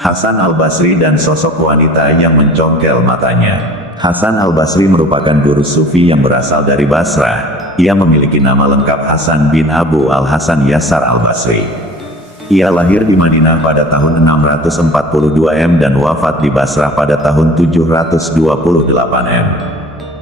Hasan Al-Basri dan sosok wanita yang mencongkel matanya. Hasan Al-Basri merupakan guru sufi yang berasal dari Basrah. Ia memiliki nama lengkap Hasan bin Abu Al-Hasan Yasar Al-Basri. Ia lahir di Madinah pada tahun 642 M dan wafat di Basrah pada tahun 728 M.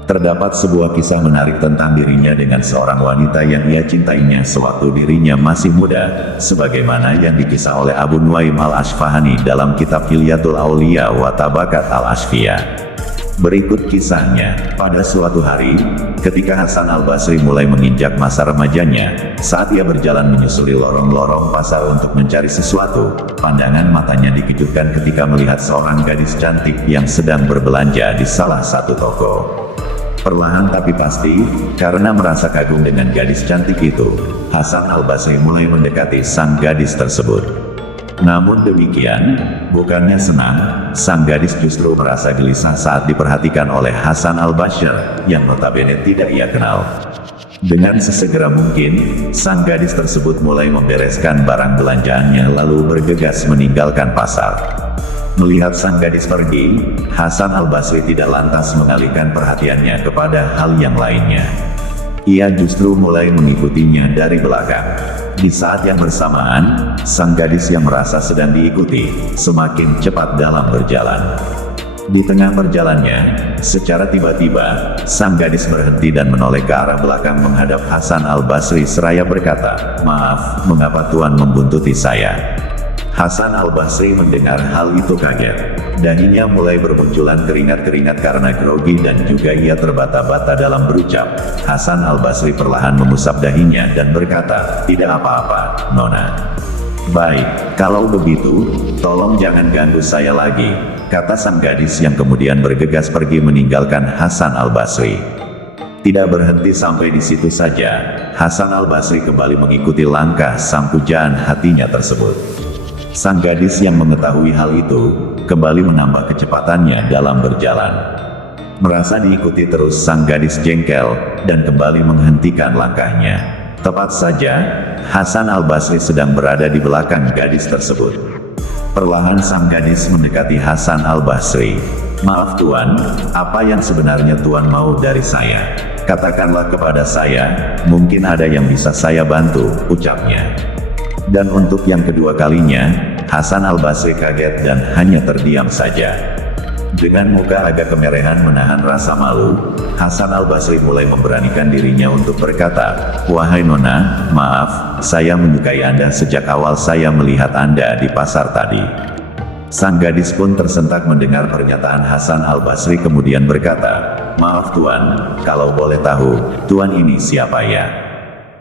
Terdapat sebuah kisah menarik tentang dirinya dengan seorang wanita yang ia cintainya sewaktu dirinya masih muda, sebagaimana yang dikisah oleh Abu Nuaim Al-Asfahani dalam kitab Hilyatul Auliya wa Tabakat Al-Asfiyah. Berikut kisahnya. Pada suatu hari, ketika Hasan Al-Basri mulai menginjak masa remajanya, saat ia berjalan menyusuri lorong-lorong pasar untuk mencari sesuatu, pandangan matanya dikejutkan ketika melihat seorang gadis cantik yang sedang berbelanja di salah satu toko. Perlahan tapi pasti, karena merasa kagum dengan gadis cantik itu, Hasan Al-Basri mulai mendekati sang gadis tersebut. Namun demikian, bukannya senang, sang gadis justru merasa gelisah saat diperhatikan oleh Hasan Al-Basri, yang notabene tidak ia kenal. Dengan sesegera mungkin, sang gadis tersebut mulai membereskan barang belanjaannya lalu bergegas meninggalkan pasar. Melihat sang gadis pergi, Hasan Al-Basri tidak lantas mengalihkan perhatiannya kepada hal yang lainnya. Ia justru mulai mengikutinya dari belakang. Di saat yang bersamaan, sang gadis yang merasa sedang diikuti, semakin cepat dalam berjalan. Di tengah perjalannya, secara tiba-tiba, sang gadis berhenti dan menoleh ke arah belakang menghadap Hasan Al-Basri seraya berkata, "Maaf, mengapa Tuan membuntuti saya?" Hasan Al-Basri mendengar hal itu kaget. Dahinya mulai bermunculan keringat-keringat karena grogi dan juga ia terbata-bata dalam berucap. Hasan Al-Basri perlahan mengusap dahinya dan berkata, "Tidak apa-apa, Nona." "Baik, kalau begitu, tolong jangan ganggu saya lagi," kata sang gadis yang kemudian bergegas pergi meninggalkan Hasan Al-Basri. Tidak berhenti sampai di situ saja, Hasan Al-Basri kembali mengikuti langkah sang pujaan hatinya tersebut. Sang gadis yang mengetahui hal itu, kembali menambah kecepatannya dalam berjalan. Merasa diikuti terus, sang gadis jengkel, dan kembali menghentikan langkahnya. Tepat saja, Hasan Al-Basri sedang berada di belakang gadis tersebut. Perlahan sang gadis mendekati Hasan Al-Basri. "Maaf Tuan, apa yang sebenarnya Tuan mau dari saya? Katakanlah kepada saya, mungkin ada yang bisa saya bantu," ucapnya. Dan untuk yang kedua kalinya, Hasan Al-Basri kaget dan hanya terdiam saja. Dengan muka agak kemerehan menahan rasa malu, Hasan Al-Basri mulai memberanikan dirinya untuk berkata, "Wahai Nona, maaf, saya menyukai Anda sejak awal saya melihat Anda di pasar tadi." Sang gadis pun tersentak mendengar pernyataan Hasan Al-Basri kemudian berkata, "Maaf Tuan, kalau boleh tahu, Tuan ini siapa ya?"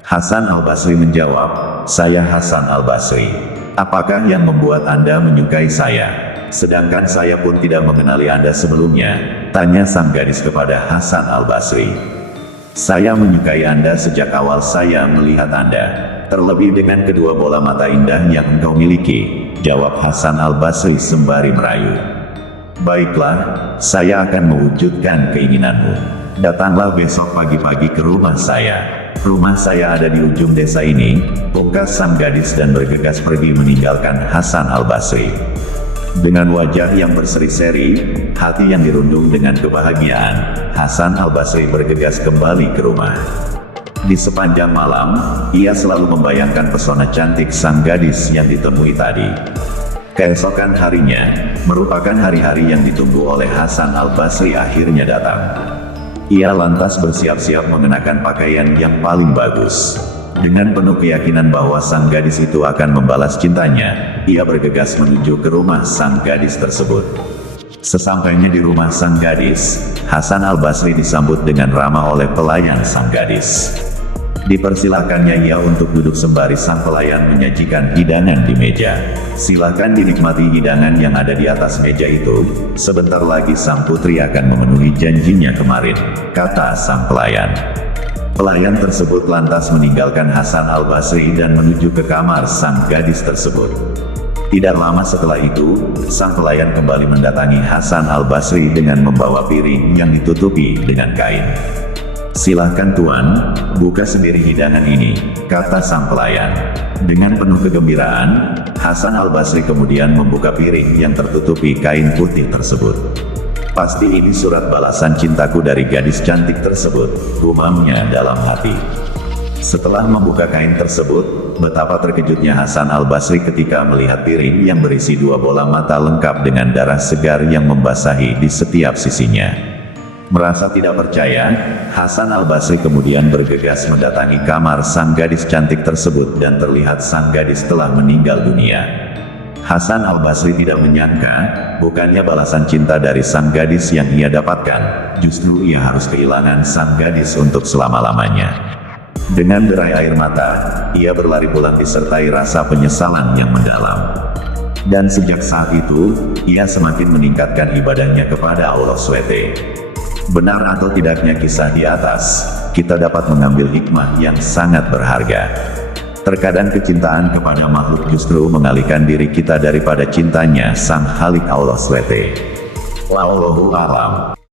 Hasan Al-Basri menjawab, "Saya Hasan Al-Basri. Apakah yang membuat Anda menyukai saya? Sedangkan saya pun tidak mengenali Anda sebelumnya," tanya sang gadis kepada Hasan Al-Basri. "Saya menyukai Anda sejak awal saya melihat Anda, terlebih dengan kedua bola mata indah yang engkau miliki," jawab Hasan Al-Basri sembari merayu. "Baiklah, saya akan mewujudkan keinginanmu. Datanglah besok pagi-pagi ke rumah saya. Rumah saya ada di ujung desa ini," pungkas sang gadis dan bergegas pergi meninggalkan Hasan Al-Basri. Dengan wajah yang berseri-seri, hati yang dirundung dengan kebahagiaan, Hasan Al-Basri bergegas kembali ke rumah. Di sepanjang malam, ia selalu membayangkan pesona cantik sang gadis yang ditemui tadi. Keesokan harinya, merupakan hari-hari yang ditunggu oleh Hasan Al-Basri akhirnya datang. Ia lantas bersiap-siap mengenakan pakaian yang paling bagus. Dengan penuh keyakinan bahwa sang gadis itu akan membalas cintanya, ia bergegas menuju ke rumah sang gadis tersebut. Sesampainya di rumah sang gadis, Hasan Al-Basri disambut dengan ramah oleh pelayan sang gadis. Dipersilahkannya ia untuk duduk sembari sang pelayan menyajikan hidangan di meja. "Silakan dinikmati hidangan yang ada di atas meja itu. Sebentar lagi sang putri akan memenuhi janjinya kemarin," kata sang pelayan. Pelayan tersebut lantas meninggalkan Hasan Al-Basri dan menuju ke kamar sang gadis tersebut. Tidak lama setelah itu, sang pelayan kembali mendatangi Hasan Al-Basri dengan membawa piring yang ditutupi dengan kain. "Silahkan Tuan, buka sendiri hidangan ini," kata sang pelayan. Dengan penuh kegembiraan, Hasan al-Basri kemudian membuka piring yang tertutupi kain putih tersebut. "Pasti ini surat balasan cintaku dari gadis cantik tersebut," gumamnya dalam hati. Setelah membuka kain tersebut, betapa terkejutnya Hasan al-Basri ketika melihat piring yang berisi 2 bola mata lengkap dengan darah segar yang membasahi di setiap sisinya. Merasa tidak percaya, Hasan al-Basri kemudian bergegas mendatangi kamar sang gadis cantik tersebut dan terlihat sang gadis telah meninggal dunia. Hasan al-Basri tidak menyangka, bukannya balasan cinta dari sang gadis yang ia dapatkan, justru ia harus kehilangan sang gadis untuk selama-lamanya. Dengan derai air mata, ia berlari pulang disertai rasa penyesalan yang mendalam. Dan sejak saat itu, ia semakin meningkatkan ibadahnya kepada Allah SWT. Benar atau tidaknya kisah di atas, kita dapat mengambil hikmah yang sangat berharga. Terkadang kecintaan kepada makhluk justru mengalihkan diri kita daripada cintanya Sang Khalik Allah SWT. Wallahu a'lam.